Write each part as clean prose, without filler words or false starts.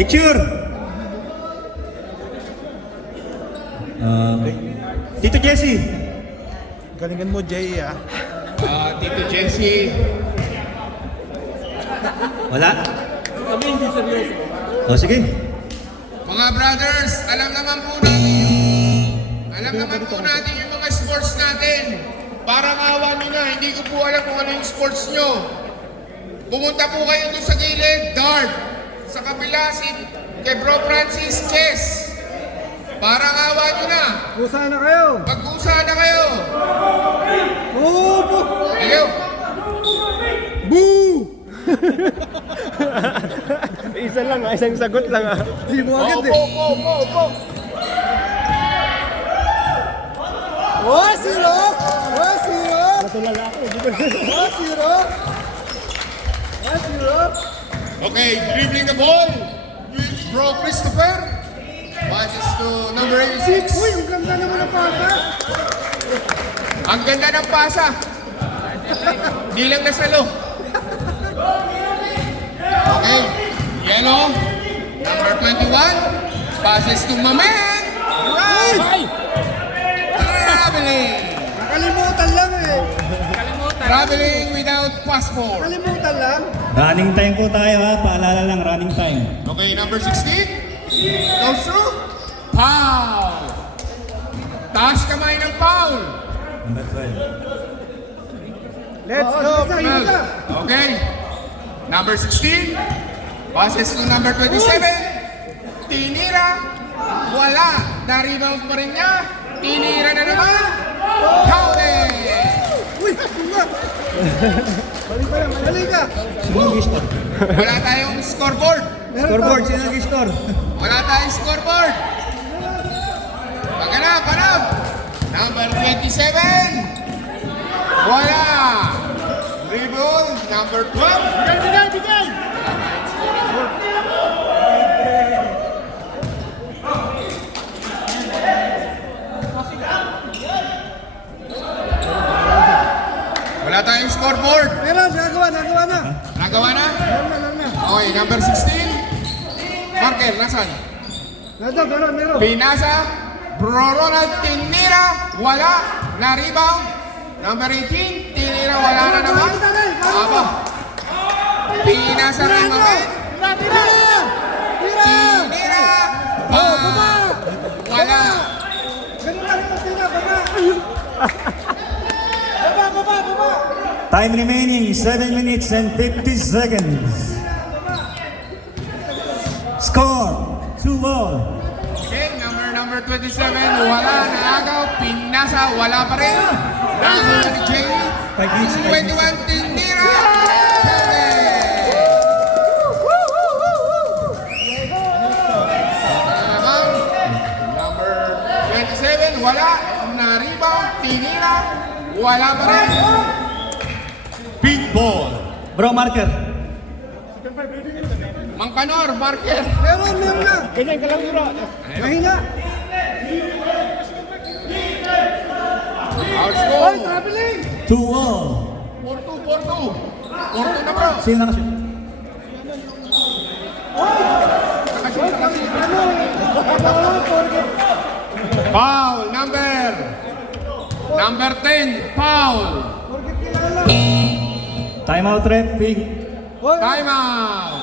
Picture! Tito Jesse! Galingan mo, Jay, ah. Tito Jesse. Wala? Kami hindi seryoso. O sige. Mga brothers, alam naman po natin yung mga sports natin. Parang awa nyo na, hindi ko po alam kung ano yung sports nyo. Pumunta po kayo doon sa gilid, dart. Sa kabila, kay Bro Francis, chess. Parang awa nyo na. Kusa na kayo. Magkusa na kayo. Opo. Ayaw. Boo! Isa lang ah, isang sagot lang ah. Di mo agad eh. Opo. Oh, zero! Oh, zero! Natulala ako. Oh, zero! Oh, zero! Okay, dribbling the ball. Bro Christopher. Passes to number 86. Uy, ang ganda naman ang pasa. Ang ganda ng pasa. Di lang nasalo. Okay, yellow. Number 21. Passes to Mamen. Right. Traveling. Nakalimutan lang eh. Traveling without passport. Nakalimutan lang. Running time po tayo ha. Paalala lang, running time. Okay, number 16. Goes through. Foul. Taas kamay ng foul. Number 12. Let's go. Foul. Okay. Number 16. Passes to number 27. Tinira. Wala. Na-rebound pa rin niya. Tinira na naman. Counted. Uy, bunga. Mali ka. Sino nag-score? Wala tayong scoreboard. Scoreboard, sino nag-score? Wala tayong scoreboard. Panap. Number 27. Wala. Rebound. Number 12. Bigay. Wala tayong scoreboard. Meron, nagawa na. Nagawa na? Meron na. Okay, number 16. Marker, nasan? Meron. Pinasa. Bro Ronald, tinira. Wala. Na-rebound. Number 18. Tinira, wala na naman. Aba. Pinasa rin naman. Tira! Tinira. Wala. Ganun lang yung tira, baba! Time remaining, 7 minutes and 50 seconds. Score, 2-all. Okay, number 27. Wala. Naagaw. Pinasa. Wala pa rin. Nagawa ni Jay. 21. Tinira. Number 27. Wala. Na-rebound. Tinira. Wala pa rin. Big ball. Bro, marker. Mang Kanor, marker. Meron na. Ganyan ka lang bro. Mahina. Our Oy, score. traveling! 2-all. 4-2. 4-2 na bro. Sino nakashoot? Foul. Number 10. Foul. Time out, ref. Pig. Time out.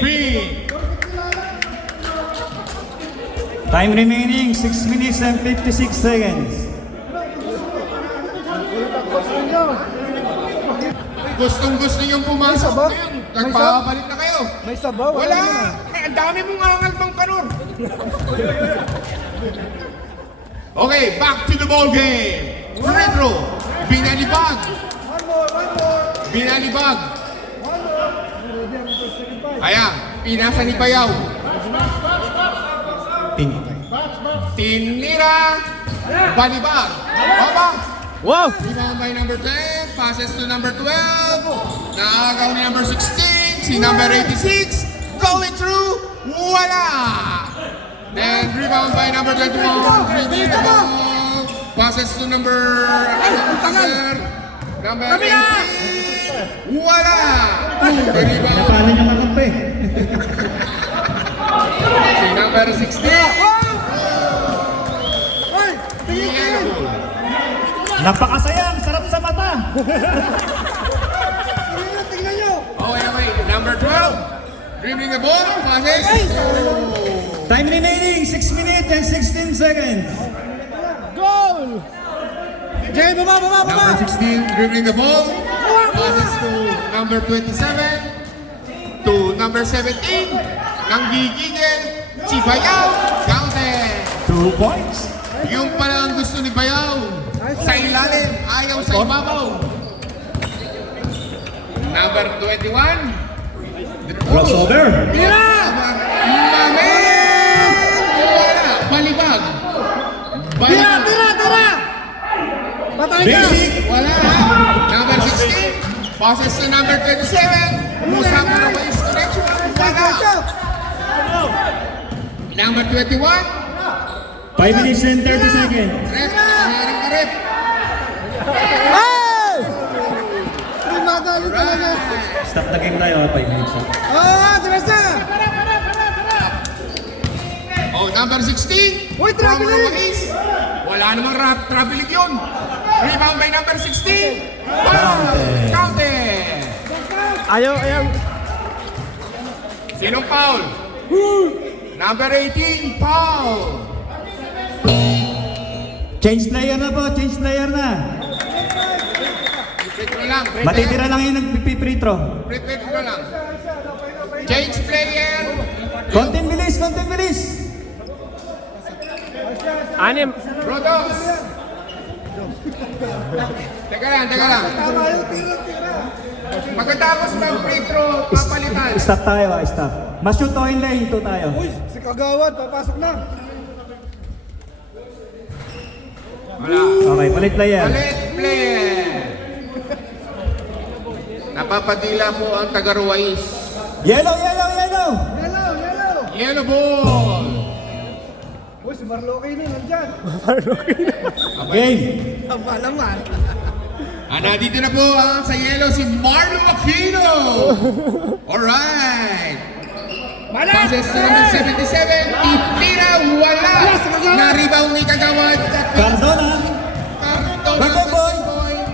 Big. Time remaining, 6 minutes and 56 seconds. Gustong-gusto niyong pumasok sabaw? ngayon. May Nagpapabalik na kayo. May sabaw. Wala. Ang dami mong angal, Mang Kanor. Okay, back to the ball game. Retro. Binalibag. Binalibag. Ayan, pinasa ni Bayaw. Ping. Tinira. Balibag. Baba. Wow! Rebound by number 10. Passes to number 12. Naagaw ni number 16. Si number 86. Going through. Wala. Then rebound by number 21. Reading the ball. Passes to number 18. Wala. The rebound. Napala niya makampi. Si number 16. Hoy! Tingin, tingin! Yellow ball. Napakasaya, ang sarap sa mata. Tingnan nyo! Okay. Number 12. Dribbling the ball. Passes. Time remaining, 6 minutes and 16 seconds. Goal! Jay, baba, baba, baba! Number 16. Dribbling the ball. Passes to number 27. To number 17. Nanggigigil. Si Bayaw. Counted. 2 points. Yung pala ang gusto ni Bayaw. Sa ilalim, ayaw sa ibabaw. Number 21. Crossover. Tira! Mamen! Wala. Balibag. Tira, Balibag. tira, tira! Patay ka! Basic. Wala. Number 16. Passes to number 27. Musang Ruiz connection. Wala. Number 21. 5 minutes and 30 seconds. Rep. Nakaharang ka rep. Hey! Madali talaga. Stop the game tayo, 5 minutes. Tira sa! Oh, number 16. Uy, traveling! From Ruiz. Wala namang traveling yun. Rebound by number 16. Counted. Counted. Ayaw. Sinong foul? Number 18, foul. Change player na po, change player na. Free throw lang. Matitira lang yung nagpipi-free throw. Free throw lang. Change player. Konting bilis, konting bilis. Anim. Rodos. Teka lang. Tama yung tira, tira. Pagkatapos ng free throw, papalitan. Stop tayo, stop. Mas-shoot o hindi, hinto tayo. Uy, si Kagawad, papasok na. Wala. Okay, palit player. Palit player. Napapadila po ang taga-Ruiz. Yellow, yellow, yellow. Yellow, yellow. Yellow ball. Uy, si Marloque na nandyan. Game. Tama naman. Nandito na po ang sa yellow si Marlon Aquino. Alright. Passes to number 77. Itira, wala. Na-rebound ni Kagawad. Cardona. Record boy.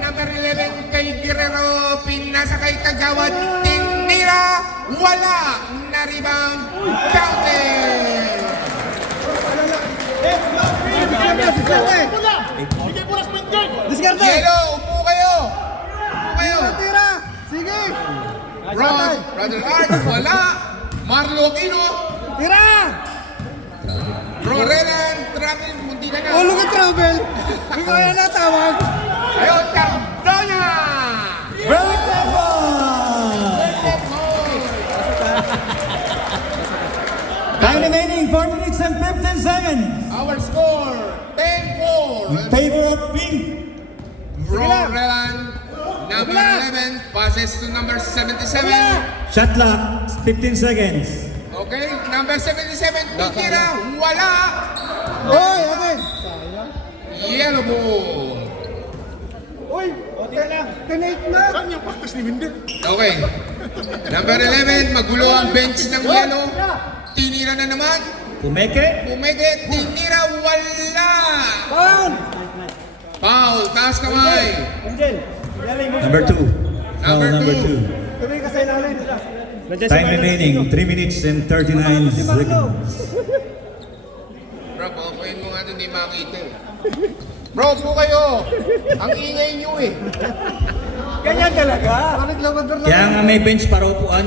Number 11 kay Guerrero. Pinasa kay Kagawad. Tinira, wala. Na-rebound. Counted. Diskarte! Yellow, upo kayo. Upo kayo. Tira! Sige! Brother Art, wala. Marlo Aquino. Tira! Rorelan, travel, munti ka na. Ulo ka travel! Ikaw yan natawag! Ayun, Cardona! Very clever. Time remaining, 4 minutes and 15 seconds. Our score, 10-4. In favor of pink. Rorelan, number 11, passes to number 77. Shot clock, 15 seconds. Okay, number 77, Tikira, wala. Hoy, atin! Yellow ball. Uy! Tinate na! Saan yung practice ni Windy? Okay, number 11, magulo ang bench ng yellow. Tinira na naman. Pumeke. Tinira, wala. Pound! Foul, taas kamay. Number 2. Number Number two. 2. Tuloy ka sa ilalim. Time remaining, 3 minutes and 39 seconds. Bro, papayin mo nga ito, hindi makita eh. Bro, po kayo. Ang ingay nyo eh. Ganyan talaga! Parang lavador lang. Kaya nga may bench para upuan.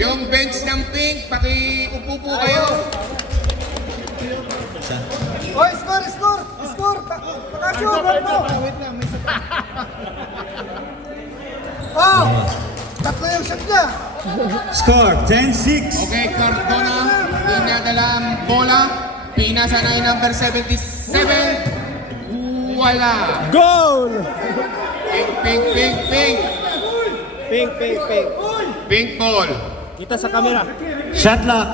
Yung bench ng pink, pakiupo po kayo. Hoy, score! Score! Score! Pakashoot! Wait lang, may Oh! Tatlo yung shot niya! Score, 10-6. Okay, Cardona, dinadala ang bola. Pinasa na yung number 77. Wala. Goal! Pink. Pink. Pink ball. Kita sa camera. Shot clock,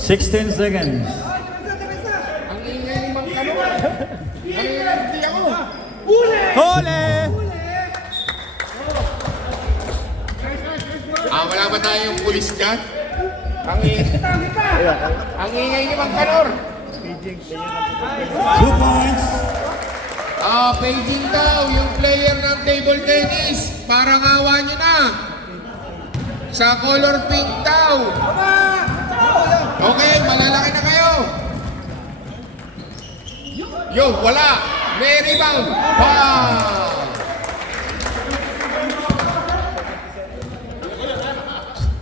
16 seconds. Ang ingay ni Mang Kano. Hindi ako. Hole! Wala Wala ba tayong pulis dyan? Ang ingay ni Mang Kanor. 2 points. Paging daw yung player ng table tennis. Parang awa nyo na. Sa color pink daw. Okay, malalaki na kayo. Yo, wala. May rebound. Wow.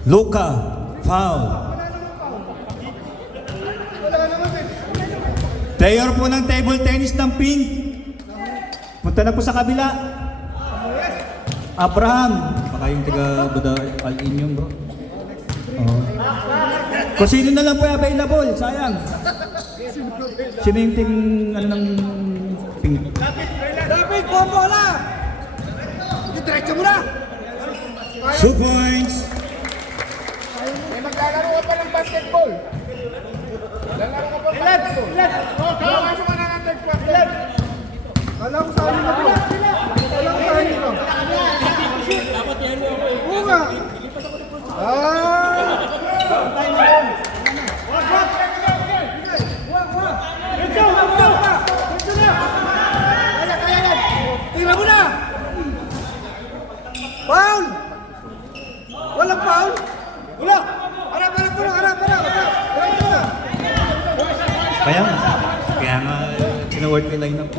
Luka, foul. Player po ng table tennis ng pink. Punta na po sa kabila. Abraham. Baka yung taga Buda Al-Inyong, bro. Oh. Kung sino na lang po yung available, sayang. Sino yung team, ano ng pink? David, bombo na! Diretso mo na! 2 points. May maglalaro ka pa ng basketball. Lalaro ka pa ng basketball. Kawaso ka na ng third quarter. Kala ko sa akin na bro. Kala ko sa akin na. Oo nga. Tira mo na! Foul! Walang foul? Wala! Harap! Kaya nga, sinaward ko yung line-up.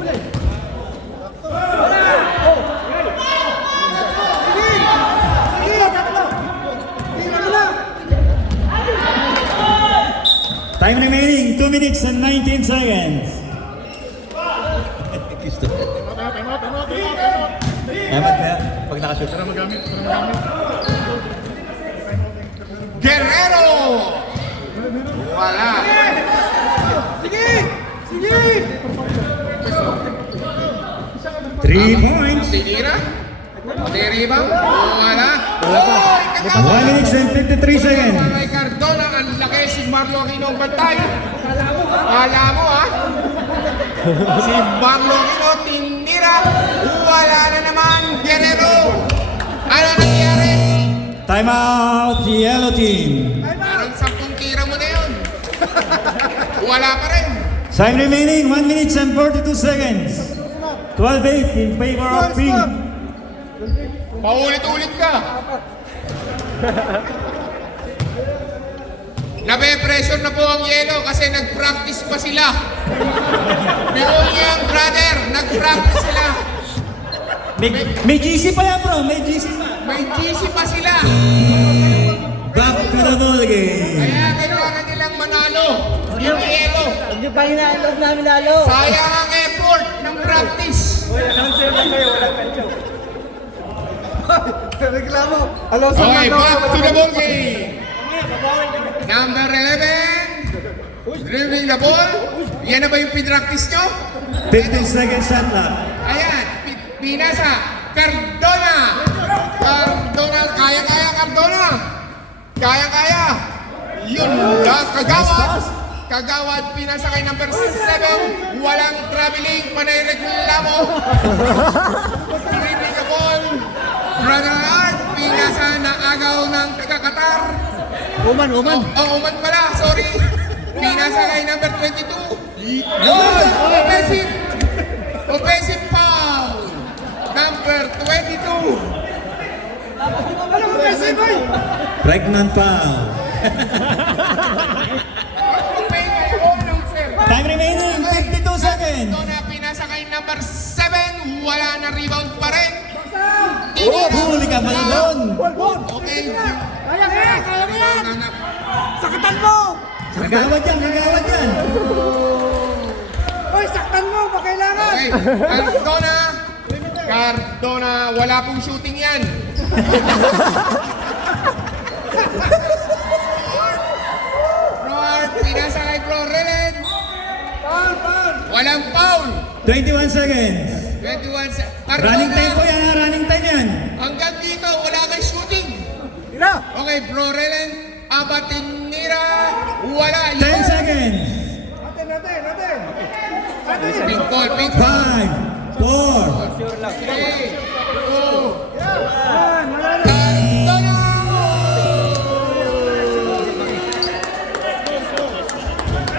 Time remaining, 2 minutes and 19 seconds. Dapat kaya, pag nakashoot. Guerrero! Wala. Sige! 3 points. Tinira? May rebound? Wala. 1 minutes and 53 seconds. Kay Cardona, ang laki si Marlo Aquino ang bantay. Kala mo ha? Si Marlo Aquino tinira. Wala na naman, Guerrero. Ano nangyari? Time out, yellow team. Parang 10 tira mo na yun. Wala pa rin. Time remaining, 1 minutes and 42 seconds. 12-8 in favor of pink. Paulit-ulit ka. Nabe-pressure na po ang yellow kasi nag-practice pa sila. Biro niyang brother, nag-practice sila. May GC pa yan, bro. May GC pa. May GC pa sila. Back to the ball game. Kaya kailangan nilang manalo. Yung yellow. Hindi pa hinahalo namin lalo. Sayang ang effort ng practice. Reklamo. Alo sa Okay, back to the ball game. Number 11. Dribbling the ball. Yan na ba yung pinractice nyo? 15 seconds shot clock. Ayan, pinasa. Cardona. Cardona, kaya-kaya Cardona. Kaya-kaya. Yun lang, Kagawad. Kagawad, pinasa kay number 7. Walang traveling, panay reklamo. Dribbling the ball. Brother Art, pinasa na agaw ng taga-Qatar. Uman. Uman pala, sorry. Pinasa kay number 22. Yun! Offensive foul. Number 22. Ano ko kasi, boy? Pregnant foul. Time remaining, 52 seconds. Ito na pinasa kay number 7. Wala na rebound pa rin. Huli ka pala doon. Okay. Kaya mo yan! Saktan mo! Kagawad yan. Hoy, saktan mo! Pakailangan! Okay. Cardona, wala pong shooting yan. Roar, pinasa kay Bro Relen. Walang foul. 21 seconds. 21 Running time po yan, running time yan. Hanggang dito, wala kay shooting. Tira! Okay, Bro Relen, Abatinira, wala. 10 seconds. Natin! Pink ball, pink 5, ball. 4, 3, 2, Yan! Manalo! Cardona!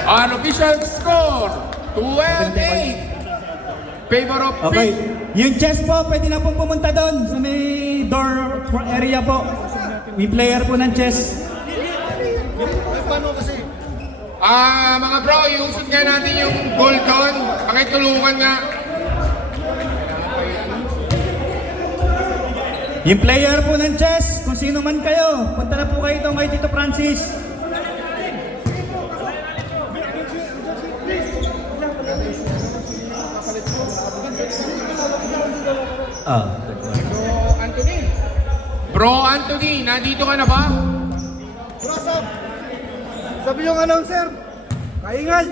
Unofficial score, 12-8. Favor of Okay. Pink. Yung chess po, pwede na pong pumunta doon sa may door area po. May player po ng chess. Paano kasi? Mga bro, iusod nga natin yung goal doon. Pakitulungan nga. Yung player po ng chess, kung sino man kayo, punta na po kayo doon kay Tito Francis. Bro Anthony, nandito ka na ba? Brosop! Sabi yung announcer, kaingay!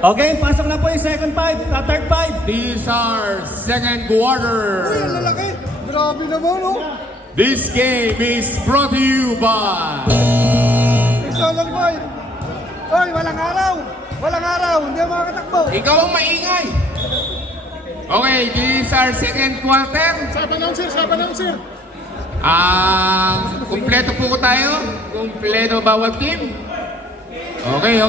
Okay, pasok na po yung second five, third five. These are second Uy, ang quarter. lalaki! Grabe naman, oh! This game is brought to you by Solar boy! Uy, walang araw! Walang araw! Hindi ako makakatakbo! Ikaw ang maingay. Okay, these are second quarter. Saban sir! Kumpleto po ko tayo. Kumpleto bawat team. Okay.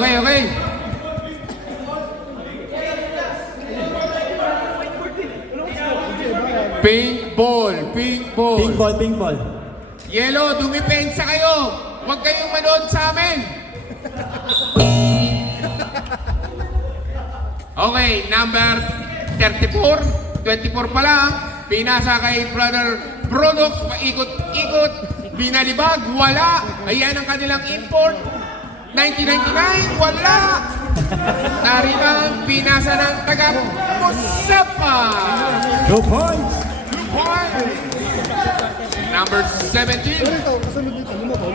Pink ball. Pink ball. Yellow, dumipensa kayo. Huwag kayong manood sa amin. Okay, number 34. 24 pala. Pinasa kay Brother Brodox. Paikot-ikot. Binalibag. Wala. Ayan ang kanilang import. 1999. Wala. Naribang pinasa ng taga Musapa. 2 points. 2 points. Number 17. Ito, kasunod dito, lumabaw.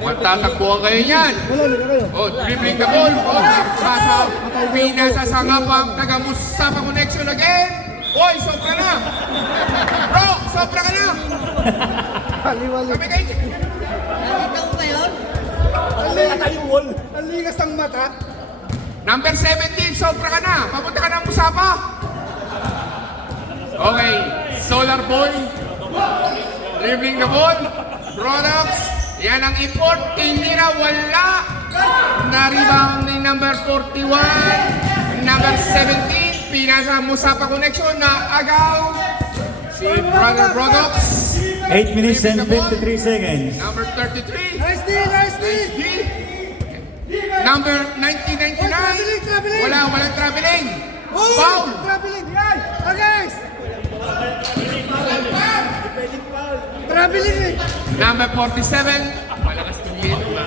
Magtatakbuhan kayo niyan. Wala, liga kayo. Oh, dribbling the ball. Oh, pasa. Pinasa sa ngapang taga Musapa connection again. Hoy, sobra na. Bro, sobra ka na. Hali-wali. Sabi kayo. Ang ligas ng mata. Number 17, sobra ka na. Papunta ka ng Musapa. Okay, Solar Boy. Dribbling the ball. Products. Yan ang import. Tinira, wala. Naribang ni number 41. Number 17. Pinasa Musapa connection na agaw. Si Brother Products. 8 minutes and 53 seconds. Number 33. Nice D! D. Number 1999. Traveling. Walang traveling. Foul. Traveling! Yan! Guys! Traveling eh! Number 47. Malakas ng yelo ba?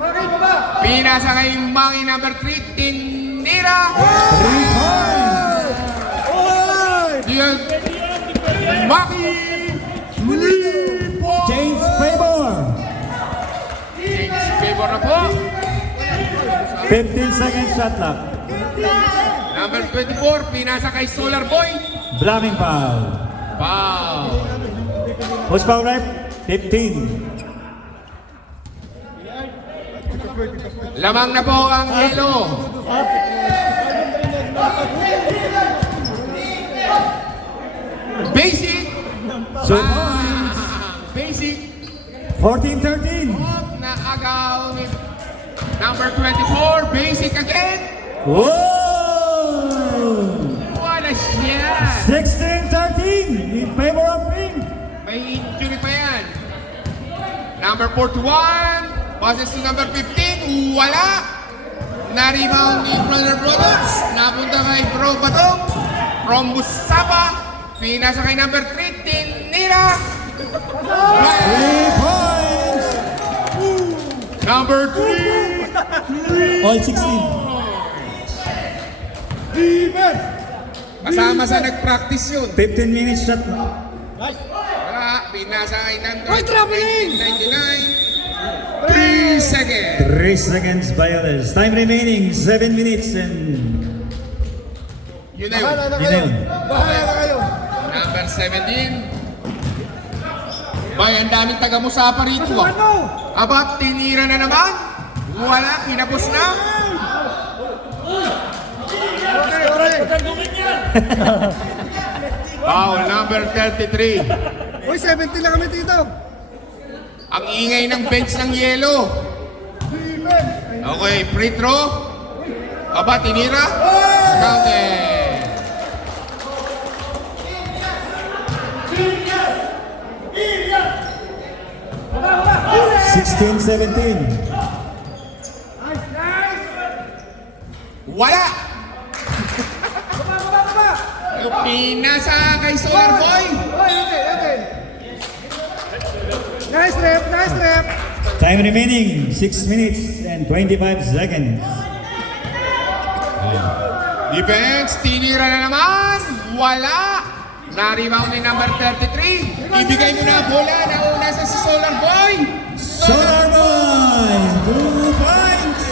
Makakay baba! Pinasa kay Mangi number 3. Tinira. 3 points. Oy! Diyan. Mangi. 3 points. James Favor. James Favor na po. 15 seconds shot clock. Number 24. Pinasa kay Solar Boy. Blocking foul. Foul. Who's foul ref? 15. Lamang na po ang yelo. Basic. So, Basic. 14-13. Na agaw ni number 24. Basic again. Whoa! Wala siya. 16-13 in favor of Pink. May injury pa yan. Number 41. Passes to number 15. Wala. Na-rebound ni Brother Products. Napunta kay Bro Batong. From Musapa. Pinasa kay number 3. Tinira. 3 points. Number 3. All 16. Kasama sa nag-practice yun. 15 minutes shot clock. Wala. Pinasa kay number Ay, traveling! 99. 3 seconds. 3 seconds by others. Time remaining 7 minutes and... Yun na yun. Bahala na Yun na kayo! yun. Bahala na kayo! Number 17. Bay, ang daming taga-Musapa rito ah. Ano? Aba, tinira na naman. Wala, kinapos na. Okay. Foul number 33. Uy, 70 lang kami dito! Ang ingay ng bench ng yelo. Okay, free throw. Aba, tinira. Counted. 16-17. Wala! Pinasa kay Solar Boy. Oy, okay. Nice rep, nice rep. Time remaining, 6 minutes and 25 seconds. Defense, tinira na naman. Wala! Na-rebound ni number 33. Ibigay mo na bola. Nauna sa si Solar Boy. Solar Boy, 2 points.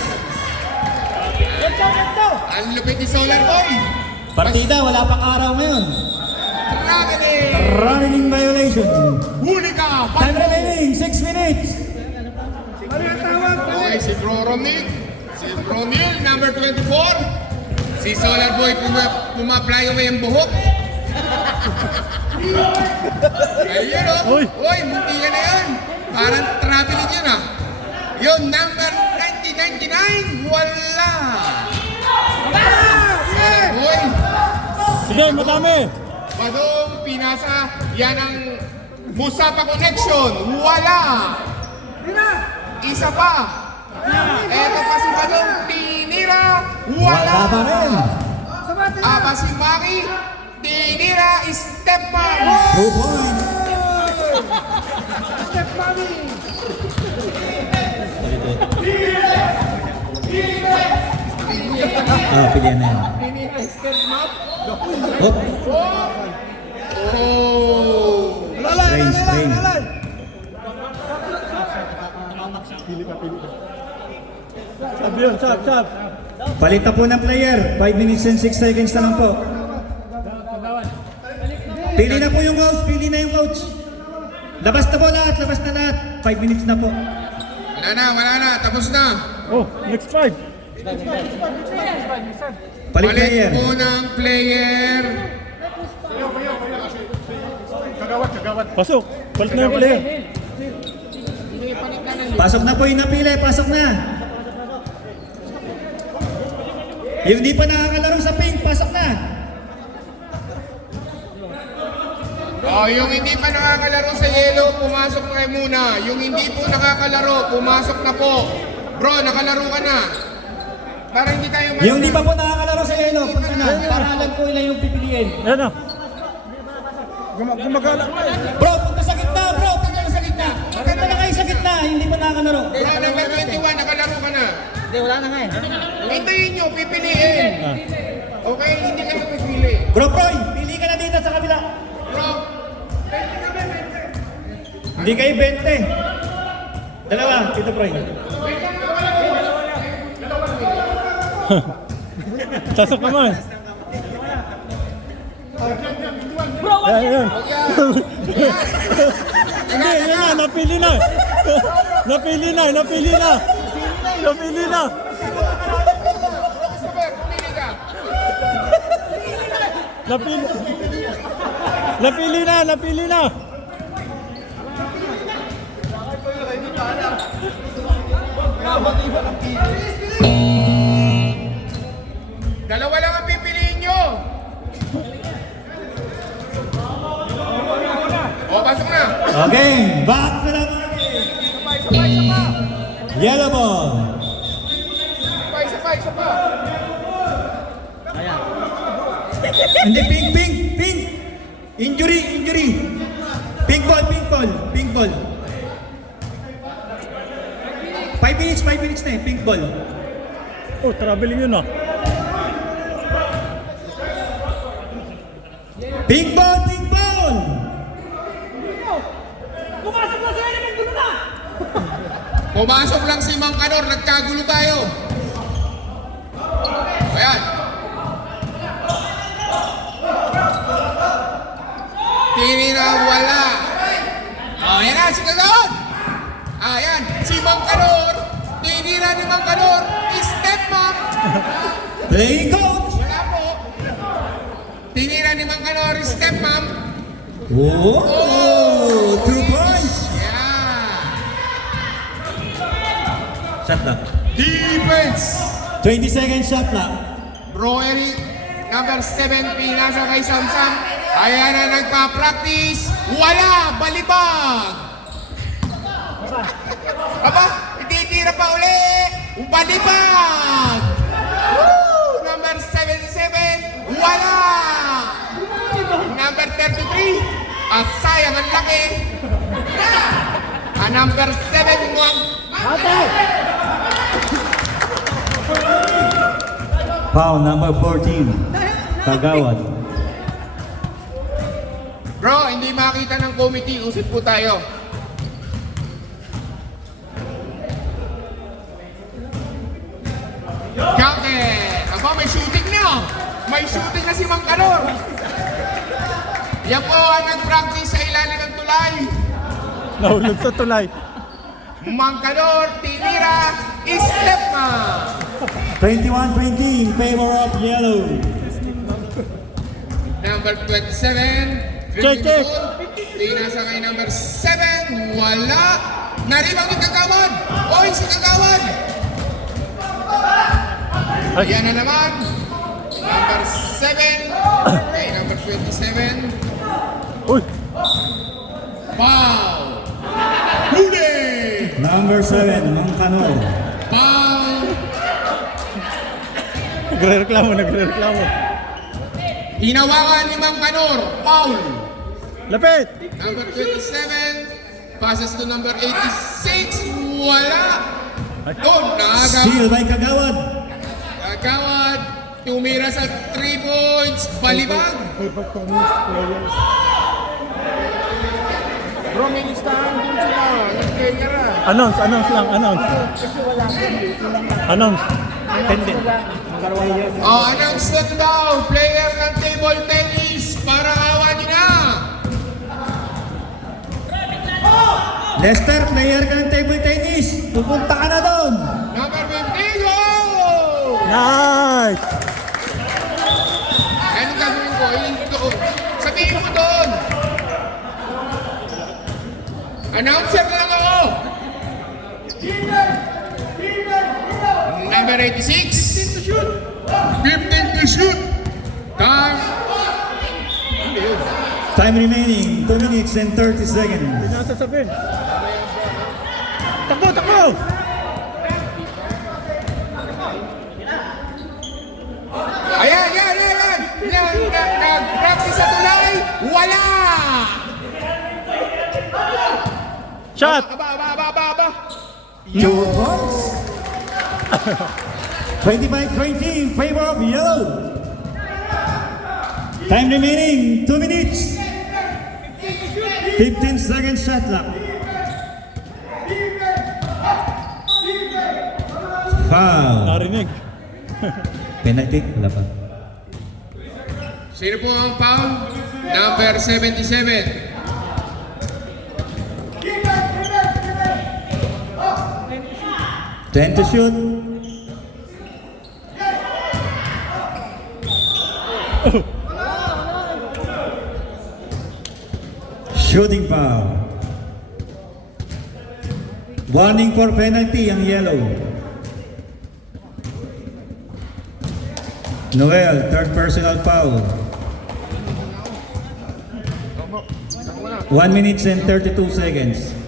Ang lupit ni Solar Boy. Partida, wala pang araw ngayon. Traveling. Running violation. Huli ka. Time remaining, 6 minutes. Ano yung tawag? Okay, si Ronil. Si Ronil, number 24. Si Solar Boy, pumaplayo mo yung buhok. Ayun o. Uy. Uy, munti ka na yun. Parang traveling yun ah. Yun, number 1999. Wala. Uy, Sige, madami. Badong Pinasa. Yan ang Musapa Connection. Wala. Isa pa. Eto pa si Badong Tinira. Wala pa Wala. rin. Aba si Maki. Tinira. Step back. 2 points. Step mommy. Pilihan na yan. Tinira. Step back. Oh, Oh. strange. Sab yun, sab. Palit na po ng player. 5 minutes and 6 seconds na lang po. Pili na po yung coach. Pili na yung coach. Labas na po lahat. 5 minutes na po. Wala na. Tapos na. Oh, next 5. Palit player. po ng player. Pasok. Palit na yung player. Pasok na po yung napili. Pasok na. Yung di pa nakakalaro sa pink, pasok na. Oh, yung hindi pa nakakalaro sa yellow, pumasok na kayo muna. Yung hindi po nakakalaro, pumasok na po. Bro, nakalaro ka na. Para hindi tayo Yung di pa po nakakalaro sa yellow, punta na. Para alam ko ilan yung pipiliin. Ayan na. Gumagala ka eh. Bro, punta sa gitna, bro. Punta sa gitna. Punta na kayo sa gitna. Hindi pa nakakalaro. Bro, number 21, nakalaro ka na. Hindi, wala na nga eh. Hintayin nyo, pipiliin. Okay, hindi kayo pipili. Bro, Proy, pili ka na dito sa kabila. Bro, Hindi kayo 20. Dalawa, Tito Proy. Sasok naman. Ayan. Hindi, yan na. Napili na. Napili na. Christopher, pumili ka. Napili na. Dalawa lang ang pipiliin nyo. O, pasok na. Okay, back to the market. Yellow ball. Isa pa. Hindi, pink. Injury. Pink ball. 5 minutes na eh, pink ball. Oh, traveling yun ah. Pink ball. Pumasok lang si Mang Kanor, nagkagulo tayo. Ayan. Tinira, wala. Ayan na, si Kagawad. Ayan, si Mang Kanor. Tinira ni Mang Kanor. Step back. Playing coach. Wala po. Tinira ni Mang Kanor, step ma'am. Oh, 2 points. Yeah. Shot clock. Defense. 20 seconds shot clock. Bro Eric, number 7, pinasa kay Samsam. Ayan na nagpa-practice. Wala, balibag. Aba, ititira pa uli. Balibag. Woo! Number 77, wala. Number 33, at sayang ang laki. Number 7, muwag. Foul number 14. Kagawad. Bro, hindi makita ng committee. Usip po tayo. Captain! Aba, may shooting na. May shooting na si Mang Kalor. Yan po ang nag-practice sa ilalim ng tulay. Nahulog sa tulay. Mang Kalor, tinira, step na. 21-20 in favor of yellow. Number 27, Check, check. tinasa kay number 7, wala. Naribaw ni Kagawad. Oy, si Kagawad. Ay. Yan na naman. Number 7, kay number 27. Uy! Foul. Huli. Number 7, Mangkanor. Foul. Nagre-reklamo. Hinawakan ni Mang Kanor. Foul. Lapit! Number 27, passes to number 86. Wala. Doon, nakagawa. Steal by Kagawad. Kagawad, tumira sa 3 points. Balibag. Bro, may listahan din sila. Nag-player ah. Announce lang, announce. Announce. Pending. Oh, announce na daw. Player ng table tennis para awan niyo na. Lester, player ka ng table tennis. Pupunta ka na doon. Number 15, go! Nice! Ano gagawin ko? Doon. Sabihin mo doon. Announcer lang ako. Number 86. 15 to shoot. 15 to shoot. Time. Ano yun? Time remaining, 2 minutes and 30 seconds. Nasa sabihin. Takbo! Ayan. Nag-practice sa tulay. Wala. Shot! Aba. 2 points. 25-20 in favor of yellow. Time remaining, 2 minutes. 15 seconds shot clock. Foul. Narinig. Penalty, wala pa. Sino po ang foul? Number 77. 10 to shoot. Shooting foul. Warning for penalty ang yellow. Noel, third personal foul. 1 minute and 32 seconds.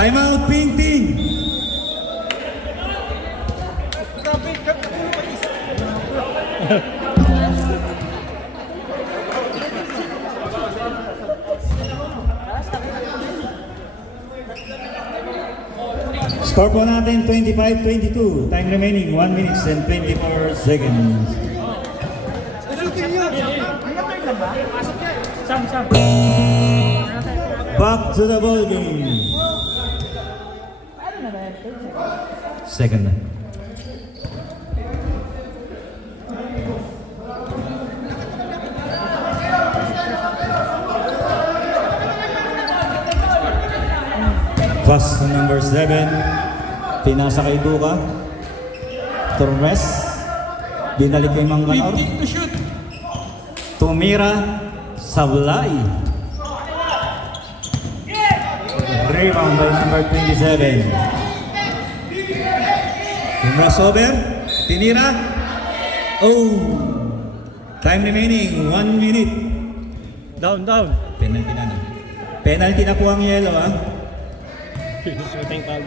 Timeout, Pinting. Score po natin 25-22. Time remaining 1 minute and 24 seconds. Back to the ball game. Second na. Pass to number 7. Pinasa kay Duca. Torres. Binalik kay Manganor. 15 to shoot. Tumira. Sablay. Rebound by number 27. Yung crossover. Tinira. Oh. Time remaining. 1 minute. Down, down. Penalty na. Penalty na po ang yellow, ah. Shooting foul.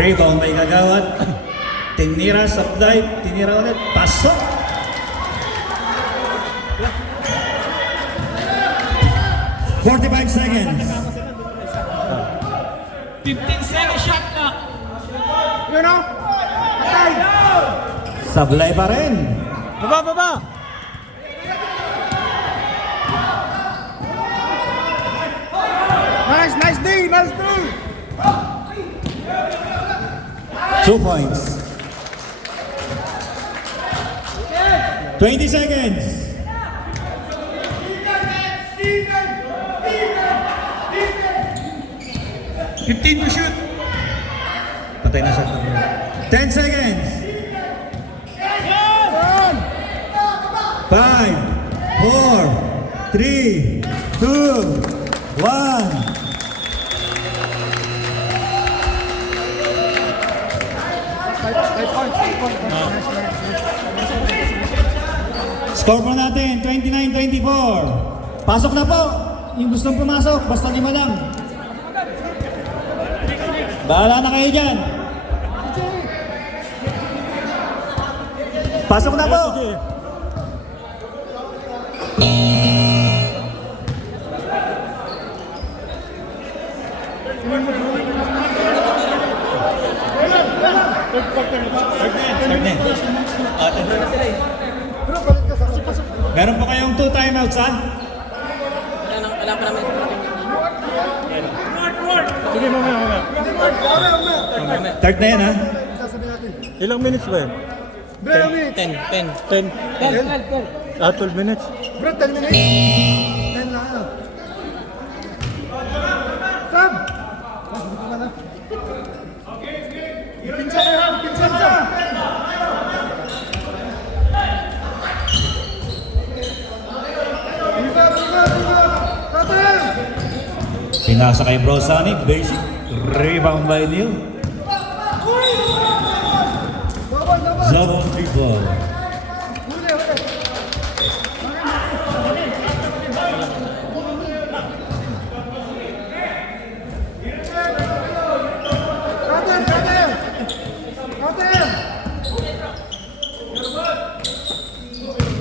Rebound may Kagawad. Tinira sa dive. Tinira ulit. Pasok. "45 seconds. 15-second shot clock. Yun o. Patay. Sablay pa rin. Baba, baba. Nice, nice D, nice D. 2 points. 20 seconds. To shoot. Patay na siya. 10 seconds. 5, 4, 3, 2, 1. Score po natin, 29-24. Pasok na po. Yung gustong pumasok, basta 5 lang. Bahala na kayo dyan. Pasok na po. Meron po kayong 2 timeouts, ha? Wala pa namin. Sige, mamaya. Third na yan, ha? Ilang minutes ba yun? Bro, minutes. 10. 12 minutes. Bro, 10 minutes. 10 lang ano. Sam! Pinsa kayo, pinsa! Pinasa kay Brosani, basic. Rebound by Neil. Double dribble.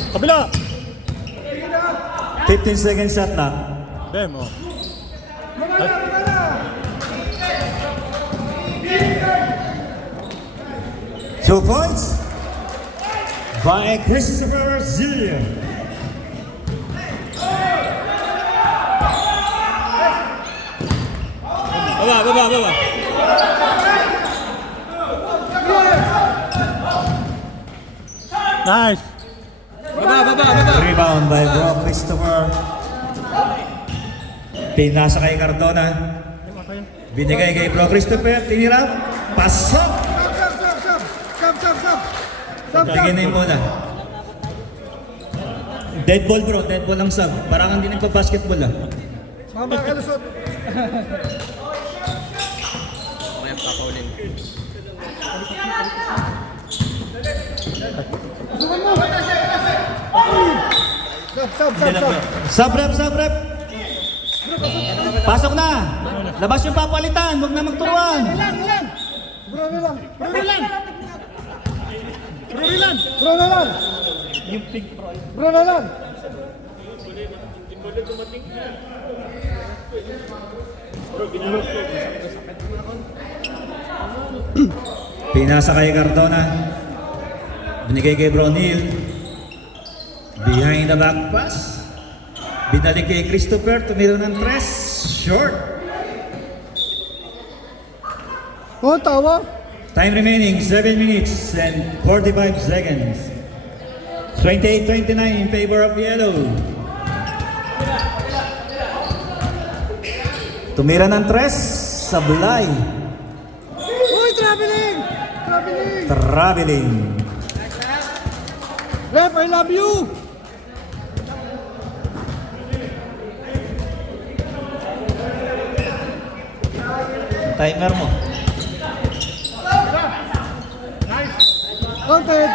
Kabila! 15 second shot na. Demo. 2 points by Christopher Zillion. Baba. Nice. Rebound by Bro Christopher. Pinasa kay Cardona. Binigay kay Bro Christopher. Tinira. Pasok. Bigyan na yung bola. Dead ball, bro. Dead ball ang sub. Parang hindi nagpa-basketball, ah. Mama, kalusot. May papaulin. Sub. Sub rep. Pasok na. Labas yung papalitan. Huwag na magturuan. Bro na lang. Bro na lang. Pinasa kay Cardona. Binigay kay Bro Neil. Behind the back pass. Binalik kay Christopher. Tumira ng 3. Short. Oh, tawa. Time remaining 7 minutes and 45 seconds. 28-29 in favor of yellow. Tumira ng tres, sablay. Uy, traveling! Traveling! Traveling. Ref, I love you! Timer mo. Counted!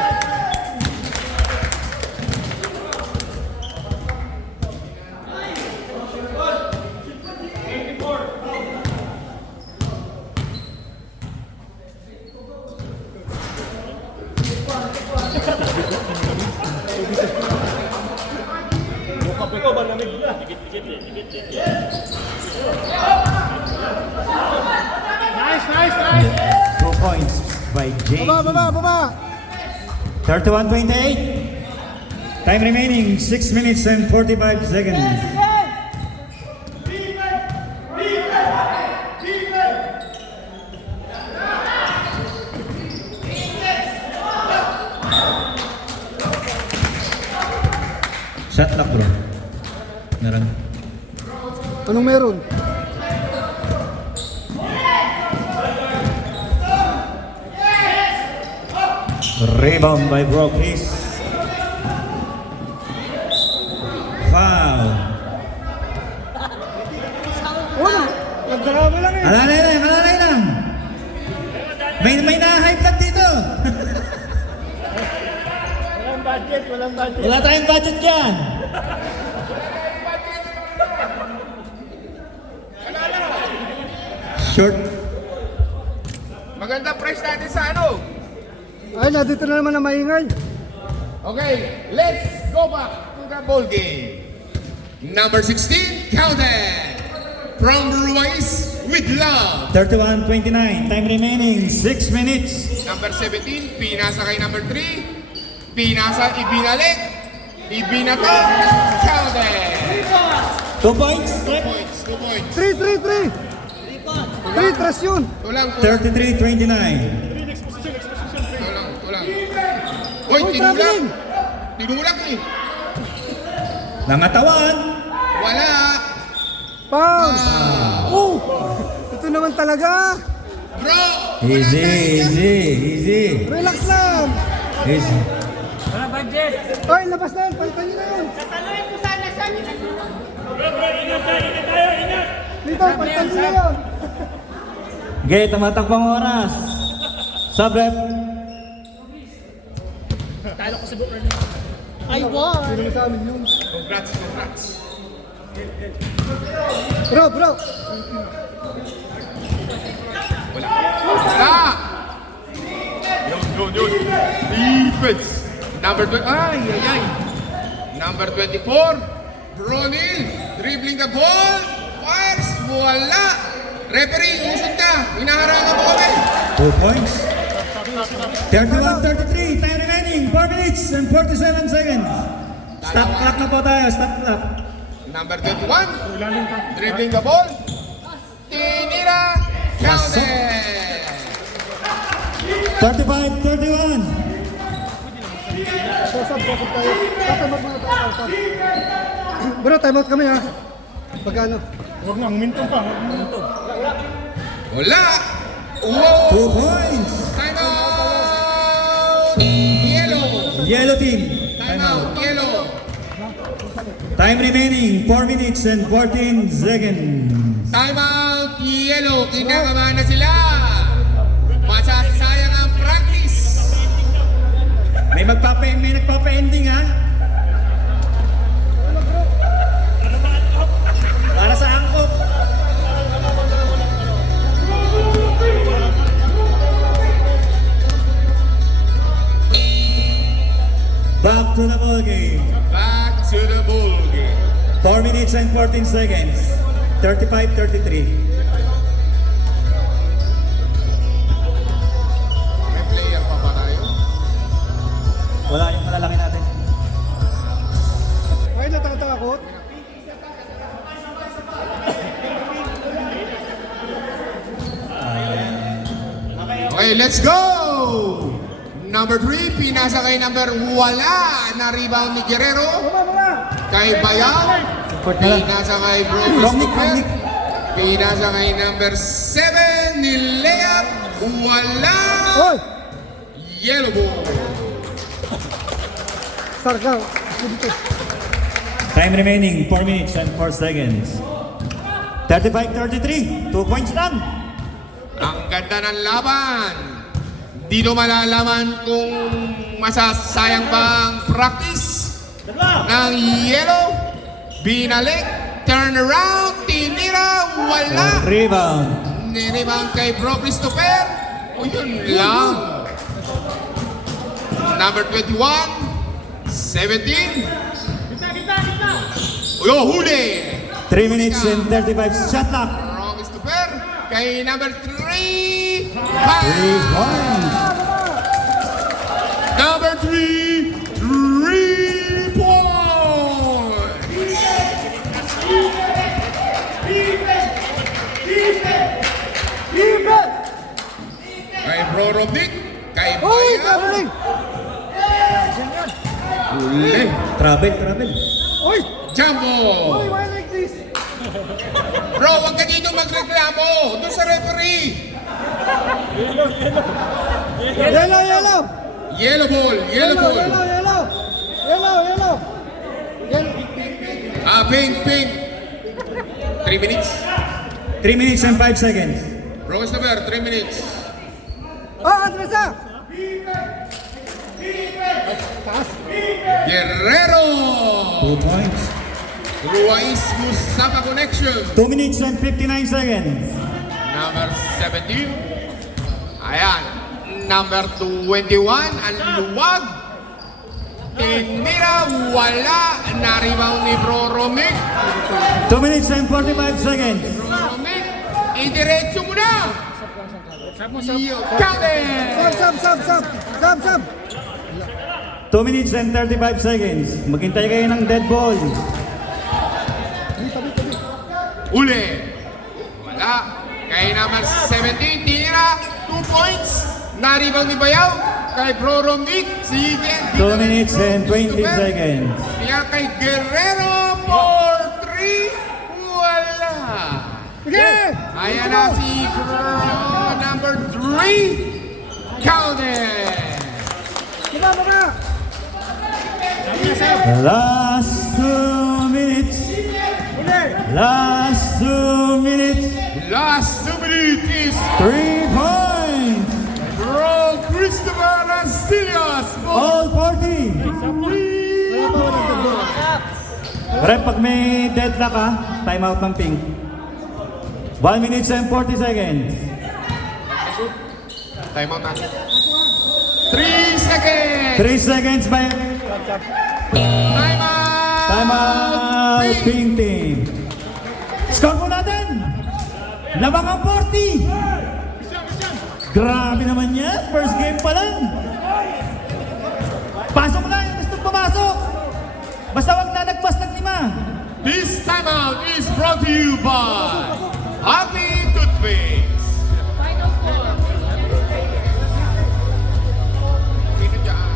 Nice, nice, nice! 2 points by James. Baba, baba, baba! 31-28. Time remaining 6 minutes and 45 seconds. Shot lock bro. Meron. Anong meron? Rebound by Brokis. Foul. Una! Nagdarama lang eh! Alalay lang. May na-hype lang dito. Walang budget! Wala tayong budget dyan. Short. Maganda price natin sa ano. Ay, nandito na naman na maingay. Okay, let's go back to the ball game. Number 16, counted. From Ruiz with love. 31-29. Time remaining 6 minutes. Number 17, pinasa kay number 3. Pinasa, ibinalik. Ibinata, counted. 2 points. 2 points, 2 points. 3! 3, tres yun! Tulang. 33-29. Tulang. Hoy, Uy, tinulak. traveling! Tinulak eh. Nangatawan. Wala. Foul! Oh! Ito naman talaga! Bro. Easy. Relax lang! Easy. Ay, labas na yun! Palitan nyo na yun! Dito, palitan nyo na yun! Okay, tumatakbang oras. Subrep. Sino mo sa amin yun? Congrats. Bro! Wala. Yun. Defense. Number 20. Ay. Number 24. Bronil. Dribbling the ball. Fires. Wala. Referee, usod ka. Hinaharangan mo kami. 2 points. 31-33. Time remaining 4 minutes and 47 seconds. Stop clock na po tayo. Stop clock. Number 21. Dribbling the ball. Tinira. Counted. 35-31. Sasab, bakit tayo? Tatamag mga tayo. Bro, time out kami ha. Pagkano? Wala. Wow. 2 points. Time out. Yellow. Yellow team. Time out. Yellow. Time remaining 4 minutes and 14 seconds. Time out. Yellow. Kinakabahan na sila. Masasayang ang practice. May nagpapa-ending ha. Para sa angkop. Back to the ball game. Back to the ball game. 4 minutes and 14 seconds. 35-33. May player pa ba tayo? Wala yung malalaki natin. Ay, natakot. Okay, let's go! Number 3, pinasa kay number wala na rebound ni Guerrero. Kay Bayaw. Pinasa kay Bro Christopher. Pinasa kay number 7 ni Leap. Wala. Oy! Yellow ball. Sargaw. Time remaining, 4 minutes and 4 seconds. 35-33, 2 points lang. Ang ganda ng laban. Dito malalaman kung masasayang ba ang practice ng yellow. Binalik, turn around, tinira, wala. Rebound. Niribang kay Bro Christopher. O yun lang. Number 21, 17. Uyo, huli. 3 minutes and 35 shot clock. Bro Christopher kay number 3. 3 points. Number 3, 3 points. Kay Bro Robnik, kay Oy! Bayan. Traveling! Huli. Travel. Oy! Jumbo. Oy, why like this? Bro, wag ka dito magreklamo. Doon sa referee. Yellow, yellow! Yellow ball, yellow ball. Yellow! Yellow! Pink. 3 minutes. 3 minutes and 5 seconds. Bro Christopher, 3 minutes. Atrasa! Guerrero. 2 points. Ruiz Mustafa connection. 2 minutes and 59 seconds. Number 17. Ayan. Number 21, ang luwag. Tinira, wala. Na-rebound ni Bro Romik. 2 minutes and 45 seconds. Bro Romik, idiretso mo na. Count it. Sab! 2 minutes and 35 seconds. Maghintay kayo ng dead ball. Uli. Wala. Kay number 17, tinira. 2 points. Na-rebound ni Bayaw. Kay Bro Romik. Sige. 2 minutes and 20 seconds. Kaya kay Guerrero for 3. Wala. Ayan na si number 3. Count it. Last 2 minutes. Last 2 minutes. Last 2 minutes is 3 points. Bro Christopher Astillas. All 40. Rep, pag may deadlock ka, time out ng pink. 1 minute and 40 seconds. Time out natin. 3 seconds. 3 seconds by Time out. time out, pink team. Score po natin. Labang ang 40. Grabe naman yan. First game pa lang. Pasok lang yung gusto pumasok. Basta wag na nagpas ng 5. This timeout is brought to you by Happy Toothpaste. Sino dyan?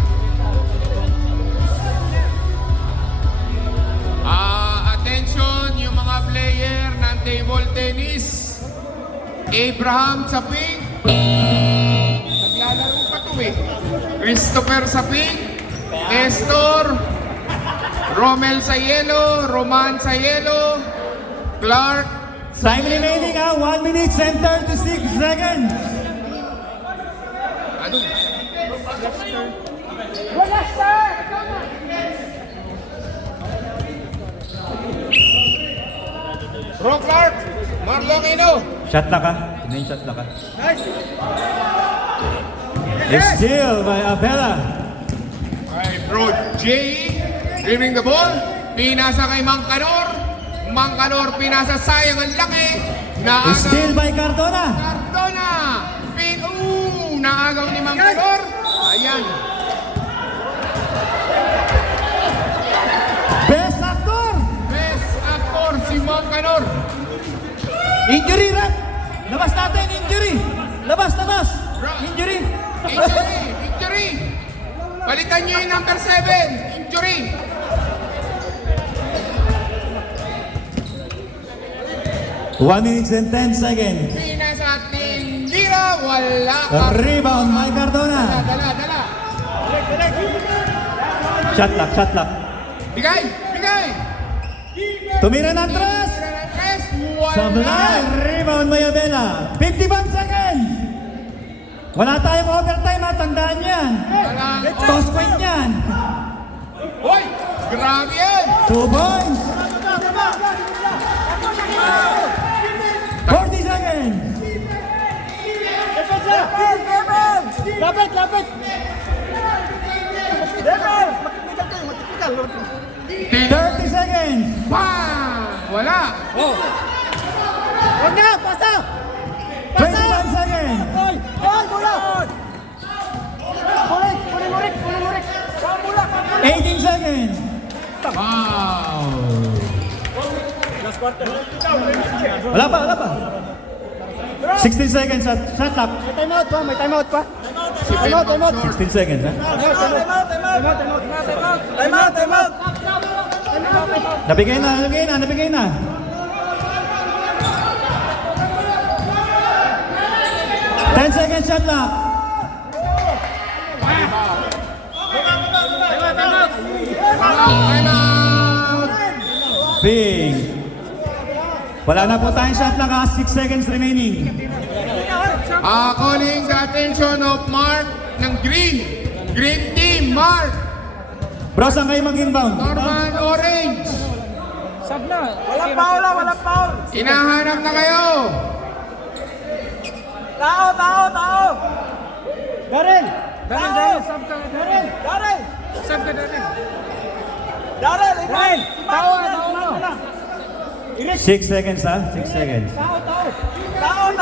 Attention yung mga player ng table tennis. Abraham sa pink. Naglalaro pa to eh. Christopher sa pink. Nestor. Romel sa yellow, Roman sa yellow, Clark. Time remaining 1 minute and 36 seconds. Ano? Ron Clark, Marlon Ino. Shot na ka. Tingnan yung shot na ka. Steal by Abela. Ay, bro, Jay, dribbling the ball. Pinasa kay Mangkanor. Mangkanor, pinasa, sayang ang laki. Steal by Cardona. Cardona. Naagaw ni Mangkanor. Ayan. Best actor. Best actor si Mangkanor. Injury rep. Labas natin, injury. Labas. Injury! Injury! Balikan nyo yung number 7. Injury! One minute and 10 seconds. Pinas at Tindira, wala ka. Rebound, Mike Cardona. Dala. Shot lock. Bigay! Tumira ng tres. Tres, Sablay, wala. rebound Mayabela. 51 seconds. Wala tayong overtime ha, tandaan yan. Walang Toss point yan. Hoy! Grabe yan! 2 points. 40 seconds. Lapit! 30 seconds. Bang! Wala! Huwag na! Pasa! 21 seconds. Hoy! Bola! Murik! Bola! 18 seconds. Wow! Wala pa. 16 seconds at shot clock. May timeout pa. Si Timeout. 16 seconds ha. Timeout! Nabigay na. 10 seconds shot clock. Time out! Big. Wala na po tayong shot clock ha. 6 seconds remaining. Calling the attention of Mark ng Green. Green team, Mark. Bro, saan kayo mag-inbound? Norman Orange. Walang foul! Hinahanap na kayo. Tao! Darren! Darren! Tao! 6 seconds ha. 6 seconds. Tao!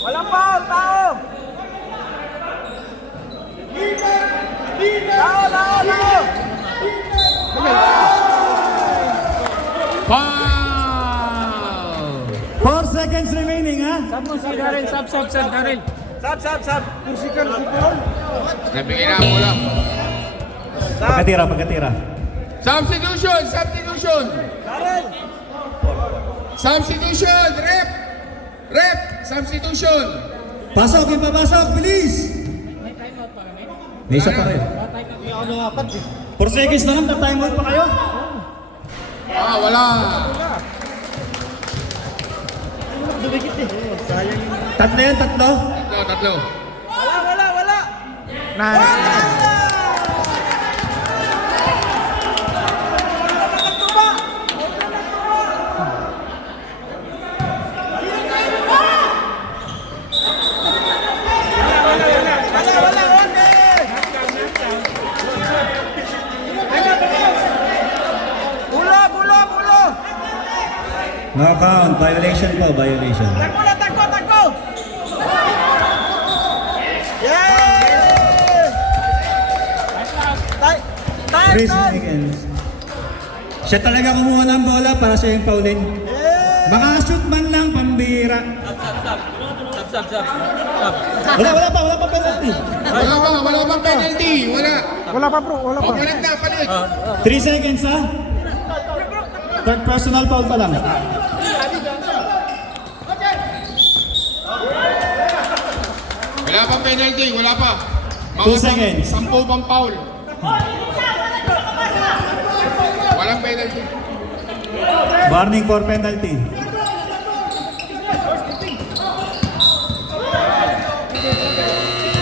Walang foul! Tao! Foul! 4 seconds remaining ha. Sab! Kursikan football. Nabigay na ang bola. Pagkatira. Substitution! Darren! Substitution! Rep! Substitution! Pasok, bilis! May isa pa rin. 4 seconds na lang, time out pa kayo. Wala. Tatlo yan. Tatlo. Wala! Bula! No count, violation. Takbo! Yay! 3 seconds. Siya talaga kumuha ng bola para siya yung paulin. Makashoot man lang, pambira. Sab. Wala pa penalty. Wala pang penalty. Wala pa bro, wala pa. Palit. 3 seconds ha. Third personal foul pa lang. Wala pang penalty. Wala pa. 2 seconds. 10 pang foul. Walang penalty. Warning for penalty.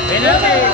Penalty!